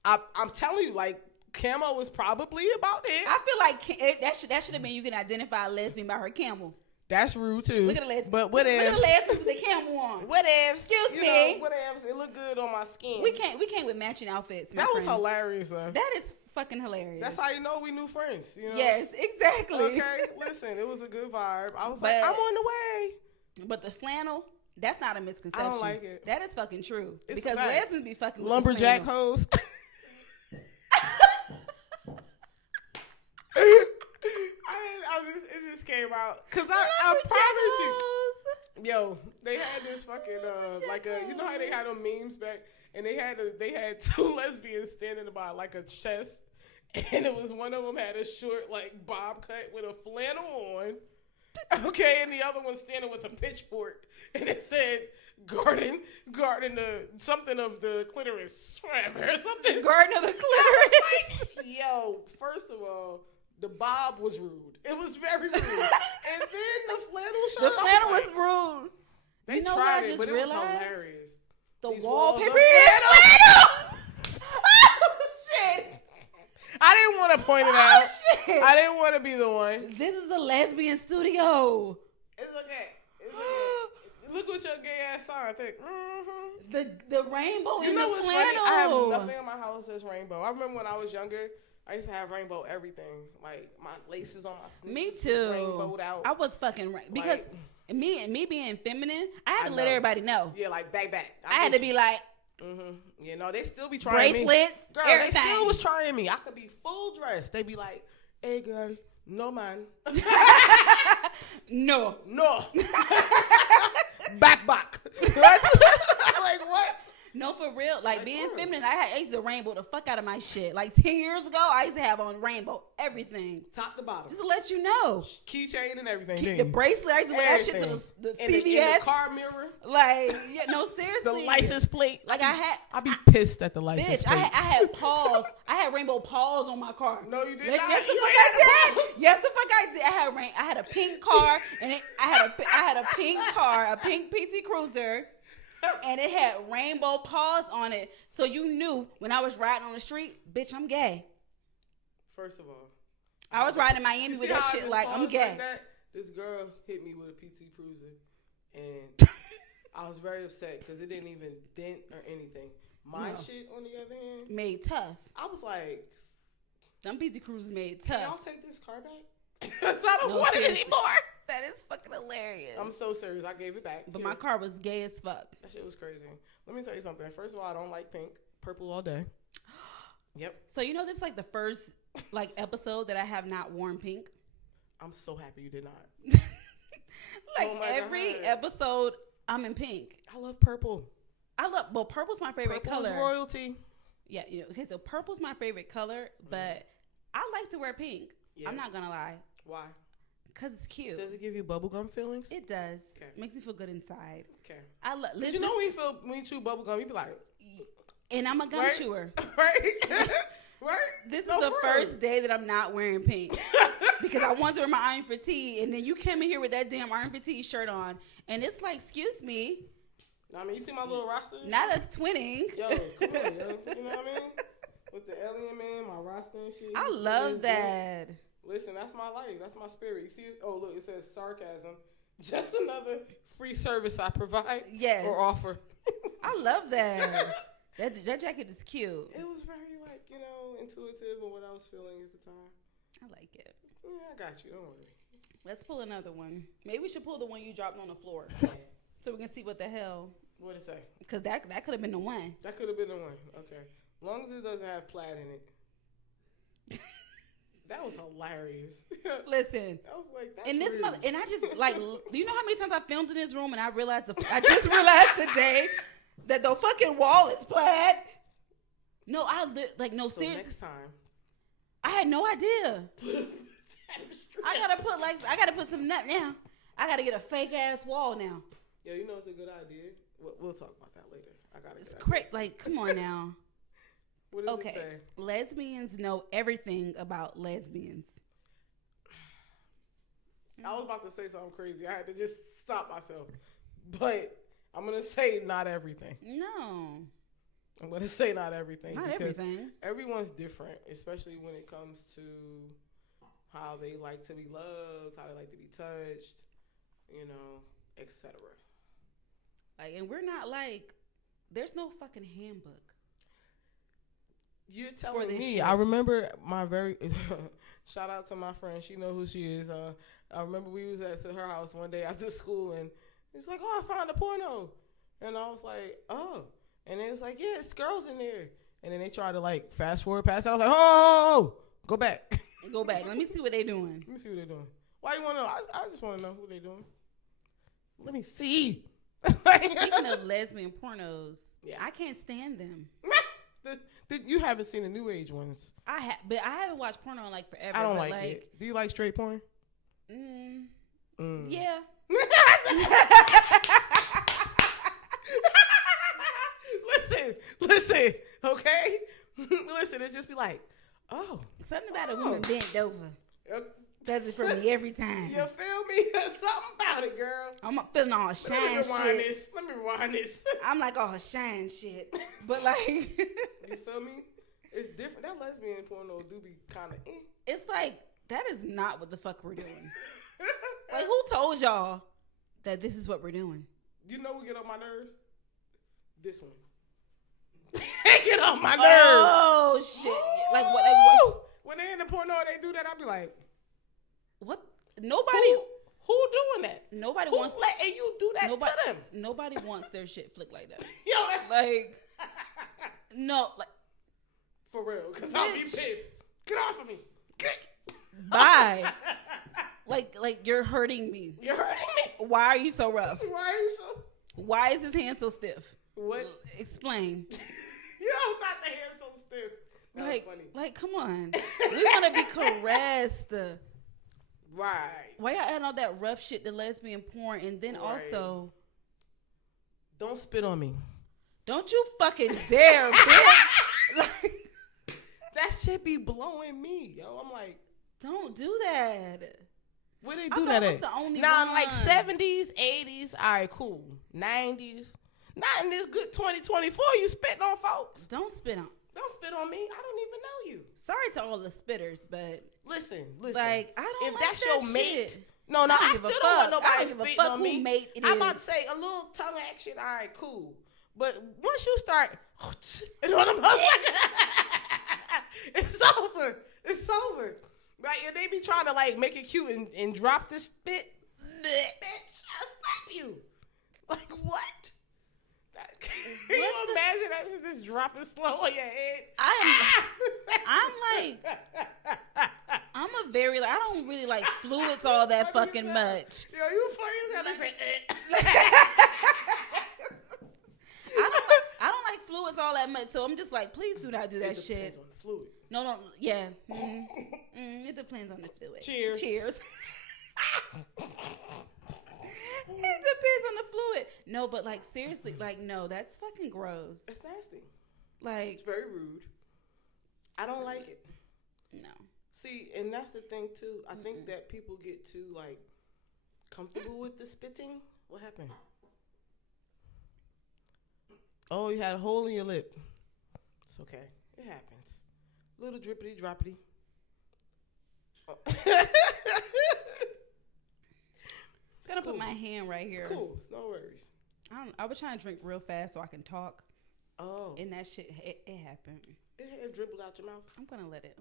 I'm telling you, like, camo is probably about it. I feel like that should have been you can identify a lesbian by her camel. That's rude too. Look at the lesbian. But what if? Look at the lesbian with the camel on. What if? Excuse me. What if? It look good on my skin. We came with matching outfits. That was hilarious, though. That is fucking hilarious. That's how you know we new friends. You know? Yes, exactly. Okay, listen, it was a good vibe. I was like, I'm on the way. But the flannel, that's not a misconception. I don't like it. That is fucking true. It's because lesbians be fucking with lumberjack the hoes. It just came out because I promise you, yo, they had this fucking you know how they had them memes back, and they had two lesbians standing by like a chest, And it was one of them had a short like bob cut with a flannel on. Okay, and the other one standing with a pitchfork, and it said garden the something of the clitoris forever, something. Garden of the clitoris. Yo, first of all, the bob was rude. It was very rude, and then the flannel shirt. The flannel was rude. They you know tried what I it, just but realized? it was hilarious. The These wallpaper walls is of flannel. Oh shit! I didn't want to point it out. Shit. I didn't want to be the one. This is a lesbian studio. It's okay. It's okay. Look what your gay ass saw. I think. The rainbow You in know the what's flannel. funny? I have nothing in my house that's rainbow. I remember when I was younger, I used to have rainbow everything. Like my laces on my sneakers. Me was too. Rainbowed out. I was fucking because Like, me being feminine, I had to I let know. everybody know. Yeah, like back. I had to be like You know, they still be trying me. bracelets, Girl, everything. they still was trying me. I could be full dressed. They be like, "Hey, girl, no man, no. back." What? Like what? No, for real. Like being girl. feminine, I used to rainbow the fuck out of my shit. Like 10 years ago, I used to have on rainbow everything. Top to bottom, Just to let you know. keychain and everything. The didn't you? bracelet, I used to wear that shit to Everything. the In CVS. in the car mirror, Like, yeah, no, seriously. the license plate. Like I'd be pissed at the license Bitch, plate. I had paws. I had rainbow paws on my car. No, you did Like, not. yes, the You fuck had I did. paws. Yes, the fuck I did. I had a pink car, and I had a pink car, a pink PC Cruiser, and it had rainbow paws on it. So you knew when I was riding on the street, bitch, I'm gay. First of all, I was riding in Miami you with see that how I shit just like I'm paused gay. like that? This girl hit me with a PT Cruiser, and I was very upset because it didn't even dent or anything. My No. shit, on the other hand, Made tough. I was like, Them PC Cruisers made "Can y'all tough. take this car back? Because I don't No, want it seriously. anymore." That is fucking hilarious. I'm so serious. I gave it back. But Here. my car was gay as fuck. That shit was crazy. Let me tell you something. First of all, I don't like pink. Purple all day. Yep. So you know this is like the first like episode that I have not worn pink. I'm so happy you did not. Like Oh my every God. episode, I'm in pink. I love purple. Well, purple's my favorite Purple's color. royalty. Yeah, you know, okay, so purple's my favorite color, but I like to wear pink. Yeah. I'm not gonna lie, Why? cause it's cute. Does it give you bubblegum feelings? It does. Okay. Makes me feel good inside. Okay. I love. Cause you know when you chew bubblegum, you be like, and I'm a gum Right? chewer. right? Right? This is No, the for real. first day that I'm not wearing pink because I want to wear my Iron Fatigue, and then you came in here with that damn Iron Fatigue shirt on, and it's like, excuse me, I mean, you see my little roster? not us twinning. Yo, come on, yo. You know what I mean? With the alien man, my roster and shit. I You see love this, that. Listen, that's my life. That's my spirit. You see it? Oh, look, it says sarcasm. Just another free service I provide Yes. or offer. I love that. That jacket is cute. It was very, like, you know, intuitive of what I was feeling at the time. I like it. Yeah, I got you. Don't worry. Let's pull another one. Maybe we should pull the one you dropped on the floor so we can see what the hell. What'd it say? Because that could have been the one. That could have been the one. Okay. As long as it doesn't have plaid in it. That was hilarious. Listen. I was like, that's And this rude. mother, and I just like, do you know how many times I filmed in this room and I just realized today that the fucking wall is plaid. No, no, So seriously, next time. I had no idea. I gotta put some nut now. I gotta get a fake ass wall now. Yo, you know it's a good idea. We'll talk about that later. I got it. It's crazy. Like, come on now. What does Okay, it say? lesbians know everything about lesbians. I was about to say something crazy. I had to just stop myself. But I'm going to say not everything. No, I'm going to say not everything. not because everything. everyone's different, especially when it comes to how they like to be loved, how they like to be touched, you know, etc. Like, and we're not like, there's no fucking handbook. You're For telling this me. shit. I remember my very shout out to my friend. She know who she is. I remember we was at her house one day after school, and it's like, "Oh, I found a porno," and I was like, "Oh," and it was like, "Yeah, it's girls in there." And then they tried to like fast forward past it. I was like, "Oh, go back." Go back. Let me see what they doing. Let me see what they're doing. Why you want to know? I just want to know who they doing. Let me see. Speaking of lesbian pornos, Yeah. I can't stand them. You haven't seen the new age ones. But I haven't watched porno in like forever. I don't like it. Do you like straight porn? Yeah. Listen, okay? Listen, it's just be like, oh. Something about a woman bent over. Does it for me every time. You feel me? Something about it, girl. I'm feeling all shine shit. Let me rewind this. I'm like all shine shit. But like. You feel me? It's different. That lesbian porno do be kind of It's like, that is not what the fuck we're doing. Like, who told y'all that this is what we're doing? You know what get on my nerves? This one. Get on my nerves. Oh, shit. Like what? When they in the porno and they do that, I'll be like, what? Nobody. Who doing that? Nobody Who's wants. letting you do that to them? Nobody wants their shit flicked like that. Yo, like, no, like. For real, because I'll be pissed. Get off of me. Bye. Like you're hurting me. You're hurting me. Why are you so rough? Why is his hand so stiff? What? Explain. Yo, not the hand so stiff. That was funny. Like, come on. We want to be caressed. Right. Why y'all adding all that rough shit to lesbian porn, and then also, don't spit on me. Don't you fucking dare, bitch. Like, that shit be blowing me, yo. I'm like, don't do that. Where they do that at? The only nah, one. like 70s, 80s, all right, cool. 90s. Not in this good 2024, you spitting on folks. Don't spit on me. I don't even know you. Sorry to all the spitters, but listen. Like, I don't if like that's that your shit. mate, no, I still don't want nobody spitting on me. Mate it I'm is. about to say a little tongue action, all right, cool. But once you start, you know what I'm saying? It's over. It's over. Like, and they be trying to like make it cute and drop the spit. Bitch, I'll slap you. Like, what? Can you imagine that shit just dropping slow on your head? I'm a very, like, I don't really like fluids all that fucking much. Yo, you funny as hell. I don't like fluids all that much, so I'm just like, please do not do that shit. It depends on the fluid. No, yeah. It depends on the fluid. Cheers. It depends on the fluid. No, but like seriously, like no, that's fucking gross. It's nasty. Like it's very rude. I don't like it. No. See, and that's the thing too. I think that people get too like comfortable with the spitting. What happened? Oh, you had a hole in your lip. It's okay. It happens. Little drippity droppity. Oh. Gonna put my hand right here. It's cool. It's no worries. I was trying to drink real fast so I can talk. Oh. And that shit, it happened. It dribbled out your mouth. I'm gonna let it.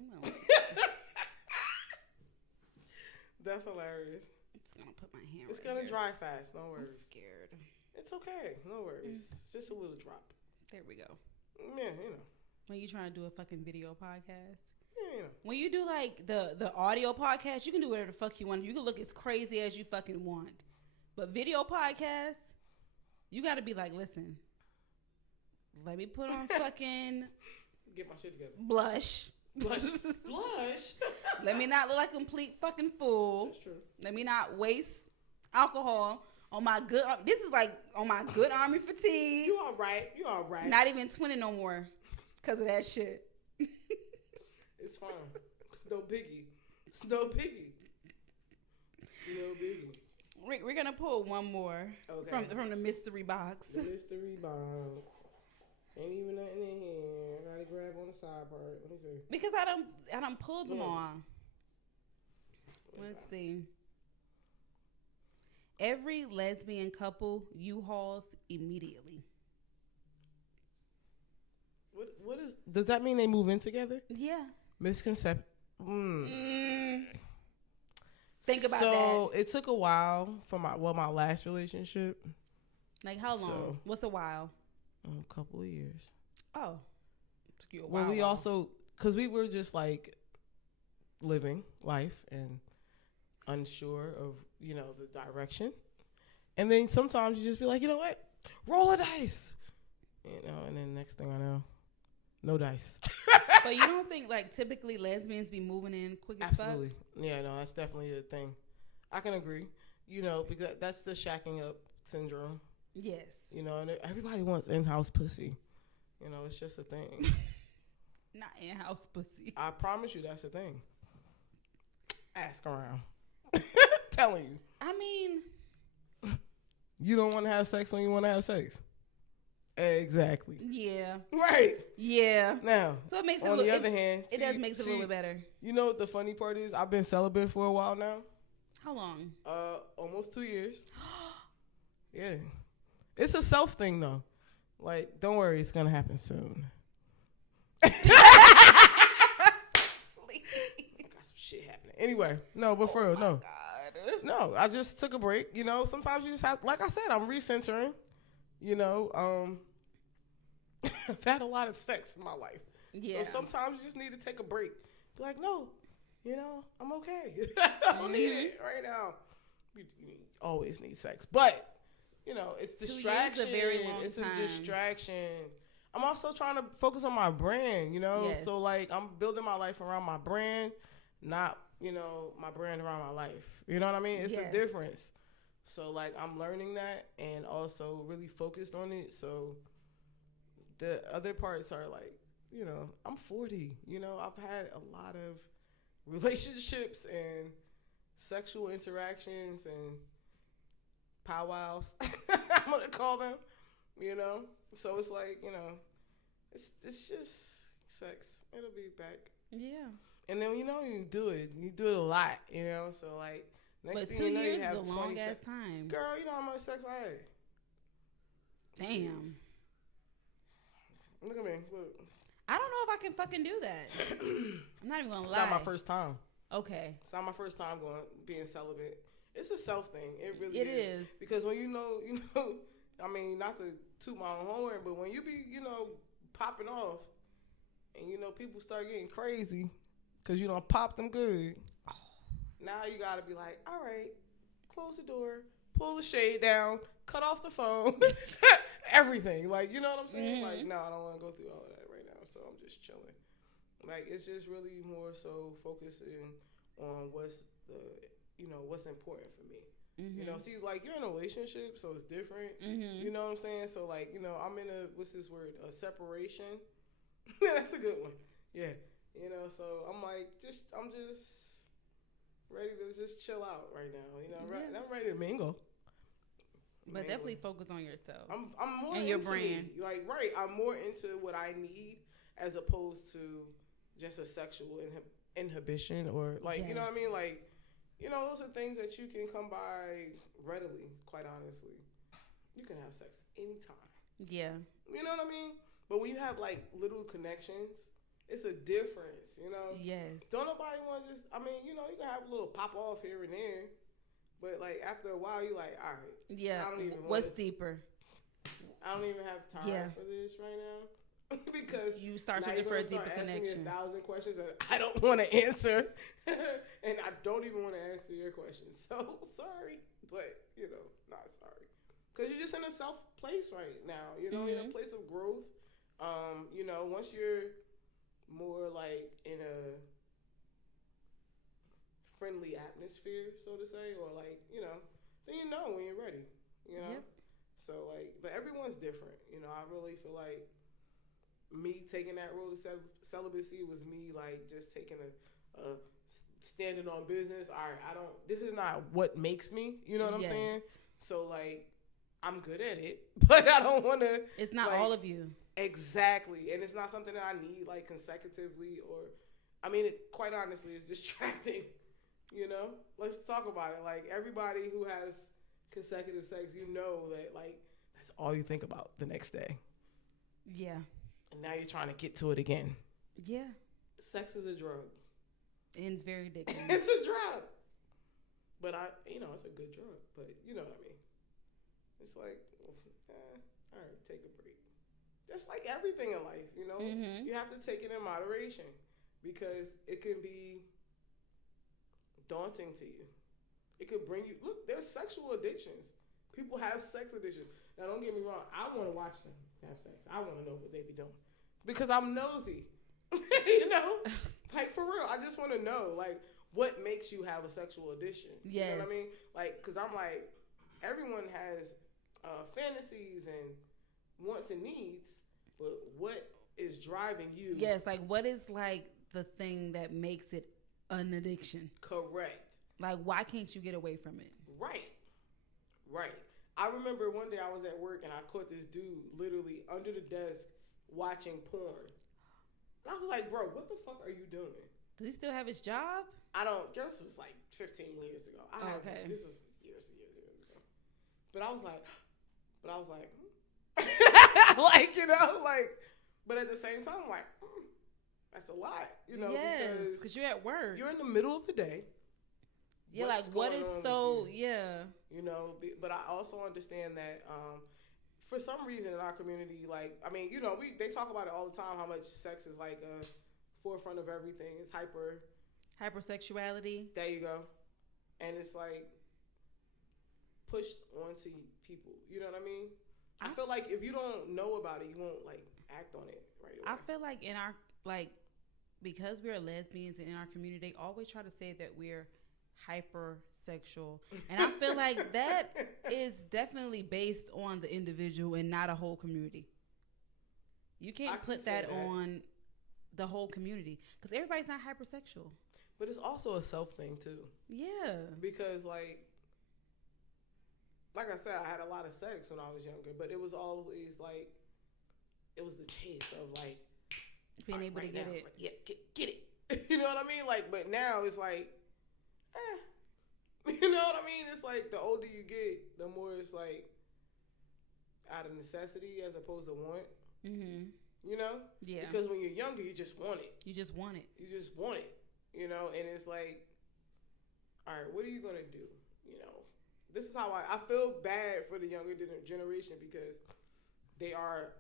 That's hilarious. I'm just gonna put my hand. It's right gonna here. dry fast. No worries. I'm scared. It's okay. No worries. Just a little drop. There we go. Yeah, you know. When you trying to do a fucking video podcast. Yeah, you know. When you do like the audio podcast, you can do whatever the fuck you want. You can look as crazy as you fucking want. But video podcast, you got to be like, listen, let me put on fucking get my shit together. Blush. Let me not look like a complete fucking fool. That's true. Let me not waste alcohol on my good. This is like on my good army fatigue. You all right? You all right? Not even 20 no more because of that shit. It's fine. No biggie. It's no biggie. No biggie. We're gonna pull one more from the mystery box. The mystery box. Ain't even nothing in here. I gotta grab on the side part. Let me see. Because I done pulled them all. Let's see. Every lesbian couple U-Hauls immediately. What is? Does that mean they move in together? Yeah. Misconception. Think about that. So it took a while for my last relationship. Like how long? What's a while? A couple of years. Oh, it took you a while. Well, we also because we were just like living life and unsure of the direction, and then sometimes you just be like, you know what, roll the dice, and then next thing I know, No dice. But you don't think like typically lesbians be moving in quick as Absolutely. fuck? Yeah, no, that's definitely a thing. I can agree. You know, because that's the shacking up syndrome. Yes. You know, and everybody wants in-house pussy. You know, it's just a thing. Not in-house pussy. I promise you that's a thing. Ask around. Telling you. I mean, you don't want to have sex when you want to have sex. Exactly. Yeah. Right. Yeah. Now, so it makes it on the other hand, it does make it a little bit better. You know what the funny part is? I've been celibate for a while now. How long? Almost 2 years. Yeah. It's a self thing though. Like, don't worry, it's gonna happen soon. Got some shit happening. Anyway, no, but for real, no. God. No, I just took a break. You know, sometimes you just have, like I said, I'm recentering. You know, I've had a lot of sex in my life. Yeah. So sometimes you just need to take a break. Be like, no, you know, I'm okay. I don't need it right now. You always need sex. But, you know, it's distraction. 2 years is a very long it's time. a distraction. I'm also trying to focus on my brand, you know? Yes. So, like, I'm building my life around my brand, not, you know, my brand around my life. You know what I mean? It's a difference. So, like, I'm learning that and also really focused on it. So, the other parts are, like, you know, I'm 40. You know, I've had a lot of relationships and sexual interactions and powwows, I'm going to call them, you know. So, it's like, you know, it's just sex. It'll be back. Yeah. And then, you know, you do it a lot, you know. So, like, next but thing 2 you know, years you have is a 20 long ass time. Girl, you know how much sex I had. Damn. Jeez. Look at me. Look. I don't know if I can fucking do that. I'm not even gonna lie. It's not my first time. Okay. It's not my first time being celibate. It's a self thing. It really is. Because when you know, I mean, not to toot my own horn, but when you be, you know, popping off, and you know people start getting crazy, cause you don't pop them good. Now you gotta be like, all right, close the door, pull the shade down, cut off the phone, everything. Like, you know what I'm saying? Like, no, I don't want to go through all of that right now. So I'm just chilling. Like, it's just really more so focusing on what's important for me. You know, see, like, you're in a relationship, so it's different. You know what I'm saying? So, like, you know, I'm in what's this word? A separation. That's a good one. Yeah. You know, so I'm just ready to just chill out right now. You know, I'm ready to mingle. But definitely focus on yourself. I'm more and into your brand. Me. Like, right, I'm more into what I need as opposed to just a sexual inhibition or, like, you know what I mean? Like, you know, those are things that you can come by readily, quite honestly. You can have sex anytime. Yeah. You know what I mean? But when you have, like, little connections, it's a difference, you know? Yes. Don't nobody want to just, I mean, you know, you can have a little pop off here and there. But, like, after a while, you're like, all right. Yeah. I don't even What's deeper? I don't even have time for this right now. Because you start searching for a deeper connection. Me 1,000 questions that I don't want to answer. And I don't even want to answer your questions. So, sorry. But, you know, not sorry. Because you're just in a self place right now. You know, in a place of growth. You know, once you're more, like, in a friendly atmosphere, so to say, or, like, you know, then you know when you're ready, you know? Yep. So, like, but everyone's different. You know, I really feel like me taking that road of celibacy was me, like, just taking a standing on business. All right, this is not what makes me, you know what I'm saying? So, like, I'm good at it, but I don't want to. It's not, like, all of you. Exactly. And it's not something that I need, like, consecutively or, I mean, quite honestly, it's distracting, you know? Let's talk about it. Like, everybody who has consecutive sex, you know that, like, that's all you think about the next day. Yeah. And now you're trying to get to it again. Yeah. Sex is a drug. And it's very addictive. It's a drug. But it's a good drug. But you know what I mean. It's like, all right, take a break. Just like everything in life, you know? You have to take it in moderation because it can be daunting to you. It could bring you, look, there's sexual addictions. People have sex addictions. Now, don't get me wrong. I want to watch them have sex. I want to know what they be doing. because I'm nosy. You know, like for real. I just want to know, like, what makes you have a sexual addiction? Yes. You know what I mean? Like, because I'm like, everyone has fantasies and wants and needs, but what is driving you? Yes, like what is like the thing that makes it an addiction? Correct. Like, why can't you get away from it? Right. Right. I remember one day I was at work and I caught this dude literally under the desk watching porn. And I was like, bro, what the fuck are you doing? Does he still have his job? I don't, this was like 15 years ago. Okay. This was years ago. But I was like, like, you know, like, but at the same time, I'm like, that's a lot, you know, yes, because you're at work. You're in the middle of the day. Yeah, like what is so, yeah. You know, but I also understand that for some reason in our community, like, I mean, you know, they talk about it all the time, how much sex is like a forefront of everything. It's hypersexuality. There you go. And it's like pushed onto people. You know what I mean? I feel like if you don't know about it, you won't like act on it right away. I feel like in our, like, because we're lesbians and in our community, they always try to say that we're hypersexual, and I feel like that is definitely based on the individual and not a whole community. You can't put that on the whole community because everybody's not hypersexual. But it's also a self thing too. Yeah. Because like I said, I had a lot of sex when I was younger, but it was always like it was the chase of like being able to get it. Yeah, get it. You know what I mean? Like, but now it's like, you know what I mean? It's like the older you get, the more it's like out of necessity as opposed to want. Mm-hmm. You know? Yeah. Because when you're younger, you just want it. You just want it. You know? And it's like, all right, what are you going to do? You know? This is how I feel bad for the younger generation because they are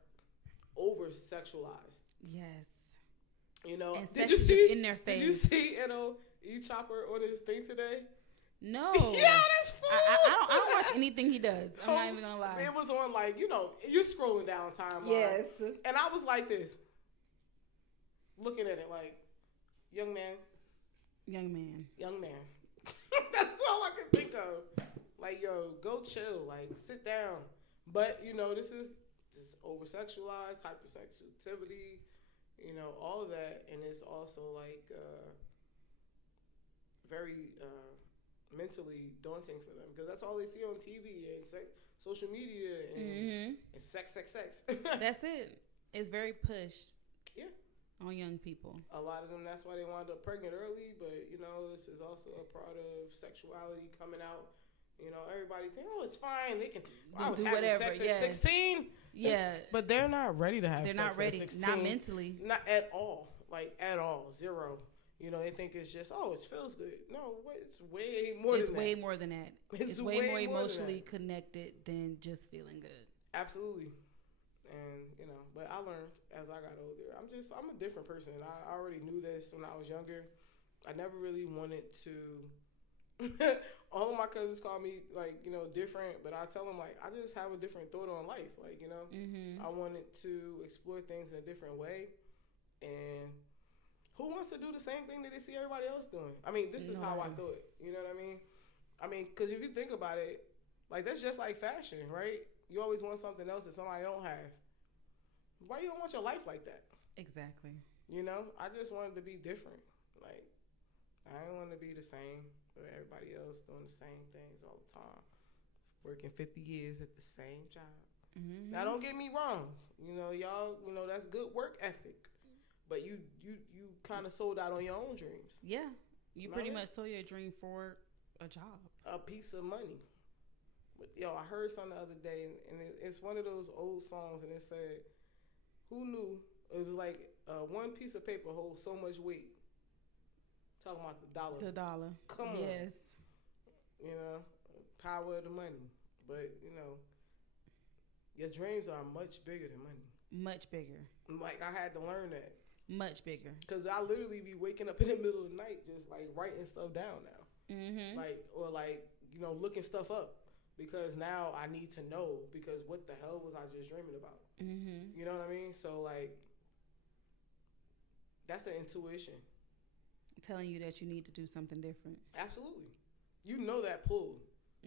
over-sexualized. Yes. You know? And did you see in their face? Did you see E-Chopper on his thing today? No. Yeah, that's fun. I don't watch anything he does. I'm not even gonna lie. It was on like, you know, you're scrolling down timeline. Yes. And I was like this, looking at it like, young man. That's all I can think of. Like, yo, go chill. Like, sit down. But, you know, this is just over-sexualized, hypersexuality, you know, all of that. And it's also like very mentally daunting for them because that's all they see on TV and social media and sex. That's it. It's very pushed. Yeah. On young people. A lot of them, that's why they wound up pregnant early. But, you know, this is also a part of sexuality coming out. You know, everybody think, oh, it's fine. They can do whatever. Sex at 16. Yeah. But they're not ready to have sex. They're not ready. At 16. Not mentally. Not at all. Like, at all. Zero. You know, they think it's just, oh, it feels good. No, it's way more than that. It's way more than that. It's way more emotionally connected than just feeling good. Absolutely. And, you know, but I learned as I got older. I'm a different person. I already knew this when I was younger. I never really wanted to. All of my cousins call me, like, you know, different. But I tell them, like, I just have a different thought on life. Like, you know, I wanted to explore things in a different way. And who wants to do the same thing that they see everybody else doing? I mean, this is how I thought. You know what I mean? I mean, because if you think about it, like, that's just like fashion, right? You always want something else that somebody don't have. Why you don't want your life like that? Exactly. You know, I just wanted to be different. Like, I didn't want to be the same with everybody else doing the same things all the time. Working 50 years at the same job. Mm-hmm. Now, don't get me wrong. You know, y'all, you know, that's good work ethic. But you kind of sold out on your own dreams. Yeah. You pretty much sold your dream for a job. A piece of money. But, yo, I heard something the other day, and it's one of those old songs, and it said, who knew? It was like one piece of paper holds so much weight. Talking about the dollar. The dollar. Come on. Yes. You know, power of the money. But, you know, your dreams are much bigger than money. Much bigger. Like, I had to learn that. Much bigger. Because I literally be waking up in the middle of the night just, like, writing stuff down now. Mm-hmm. Like, or, like, you know, looking stuff up. Because now I need to know, because what the hell was I just dreaming about? Mm-hmm. You know what I mean? So, like, That's an intuition. Telling you that you need to do something different. Absolutely. You know that pull.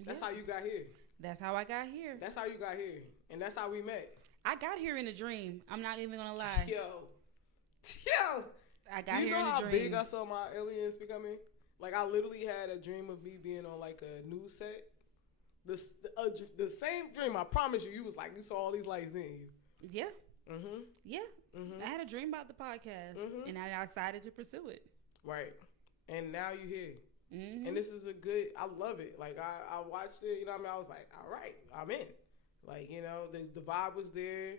That's how you got here. That's how I got here. That's how you got here. And that's how we met. I got here in a dream. I'm not even going to lie. Yo. I got here in a dream. You know how big I saw my aliens becoming? Like, I literally had a dream of me being on, like, a news set. The same dream, I promise you. You was like, you saw all these lights, didn't you? Yeah. Mm-hmm. Yeah. Mm-hmm. I had a dream about the podcast, and I decided to pursue it. Right. And now you're here. Mm-hmm. And this is I love it. Like, I watched it, you know what I mean? I was like, all right, I'm in. Like, you know, the vibe was there.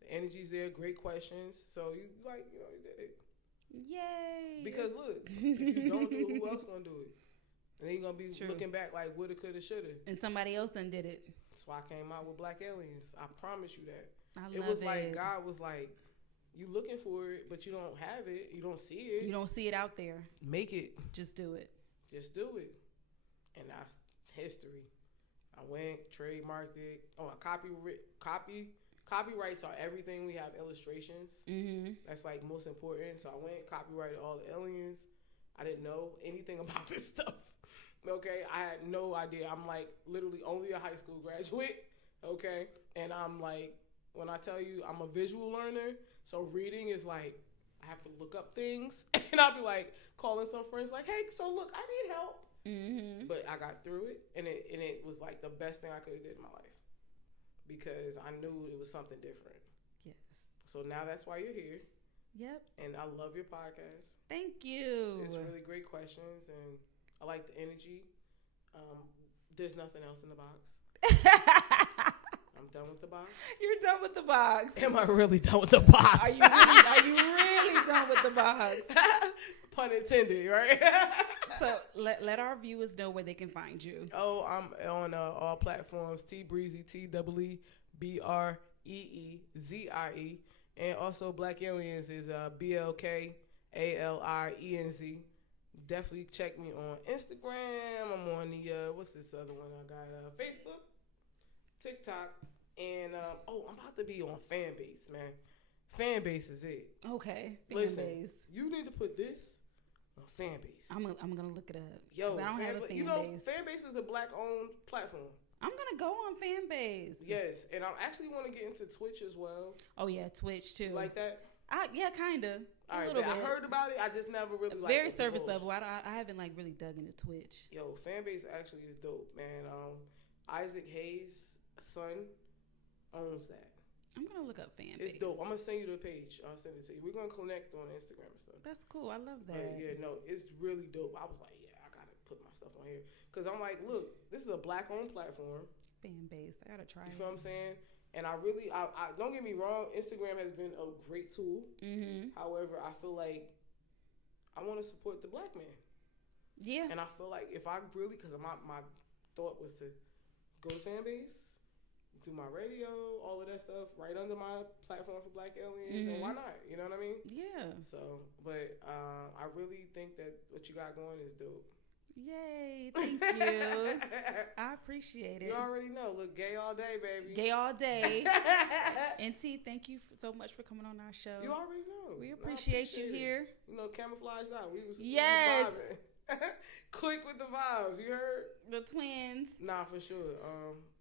The energy's there. Great questions. So, you did it. Yay. Because, look, if you don't do it, who else going to do it? And then you're going to be looking back like, woulda, coulda, shoulda. And somebody else done did it. That's why I came out with Black Aliens. I promise you that. It was like, God was like, you looking for it, but you don't have it. You don't see it. You don't see it out there. Make it. Just do it. Just do it. And that's history. I went, trademarked it. Oh, copyrights are everything. We have illustrations. Mm-hmm. That's like most important. So I went, copyrighted all the aliens. I didn't know anything about this stuff. Okay, I had no idea. I'm like literally only a high school graduate. Okay, and I'm like, when I tell you I'm a visual learner, so reading is like I have to look up things, and I'll be like calling some friends like, hey, so look, I need help. Mm-hmm. But I got through it, and it was like the best thing I could have did in my life because I knew it was something different. Yes. So now that's why you're here. Yep. And I love your podcast. Thank you. It's really great questions, and I like the energy. There's nothing else in the box. I'm done with the box. You're done with the box. Am I really done with the box? Are you really done with the box? Pun intended, right? So let our viewers know where they can find you. Oh, I'm on all platforms. T Breezy, TBreezie, and also Black Aliens is BLKALIENZ. Definitely check me on Instagram. I'm on the what's this other one I got? Facebook, TikTok, and I'm about to be on Fanbase, man. Fanbase is it. Okay. Listen, you need to put this on Fanbase. I'm gonna look it up. Yo, I don't have a Fanbase. You know, Fanbase is a Black-owned platform. I'm gonna go on Fanbase. Yes, and I actually want to get into Twitch as well. Oh yeah, Twitch too. You like that? Yeah, kinda. All right, bit. I heard about it. I just never really very service level. I haven't like really dug into Twitch. Yo, Fanbase actually is dope, man. Isaac Hayes' son owns that. I'm gonna look up Fanbase. It's dope. I'm gonna send you the page. I'll send it to you. We're gonna connect on Instagram and stuff. That's cool. I love that. Yeah, no, it's really dope. I was like, yeah, I gotta put my stuff on here because I'm like, look, this is a Black-owned platform. Fanbase. I gotta try. You feel what I'm saying? And I don't get me wrong, Instagram has been a great tool. Mm-hmm. However, I feel like I want to support the Black man. Yeah. And I feel like if I really, because my thought was to go to Fanbase, do my radio, all of that stuff, right under my platform for Black Aliens, and why not? You know what I mean? Yeah. So, but I really think that what you got going is dope. Yay, thank you. I appreciate it. You already know. Look, gay all day, baby. Gay all day. NT, thank you so much for coming on our show. You already know. We appreciate you here. You know, camouflaged out. We was yes. Quick with the vibes. You heard? The twins. Nah, for sure.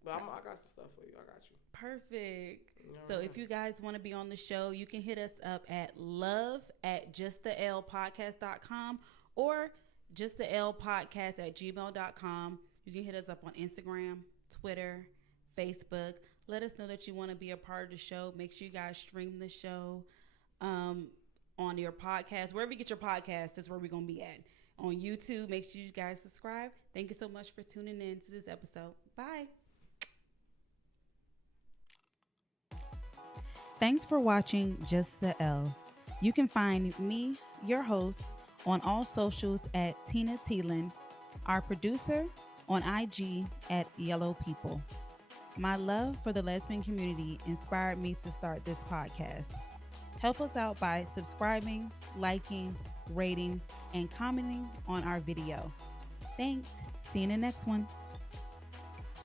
But I got some stuff for you. I got you. Perfect. So if you guys want to be on the show, you can hit us up at love@justthelpodcast.com or justthelpodcast@gmail.com. You can hit us up on Instagram, Twitter, Facebook. Let us know that you want to be a part of the show. Make sure you guys stream the show on your podcast. Wherever you get your podcast, that's where we're going to be at. On YouTube, make sure you guys subscribe. Thank you so much for tuning in to this episode. Bye. Thanks for watching Just the L. You can find me, your host, on all socials at Tina Thielen, our producer on IG at Yellow People. My love for the lesbian community inspired me to start this podcast. Help us out by subscribing, liking, rating, and commenting on our video. Thanks. See you in the next one.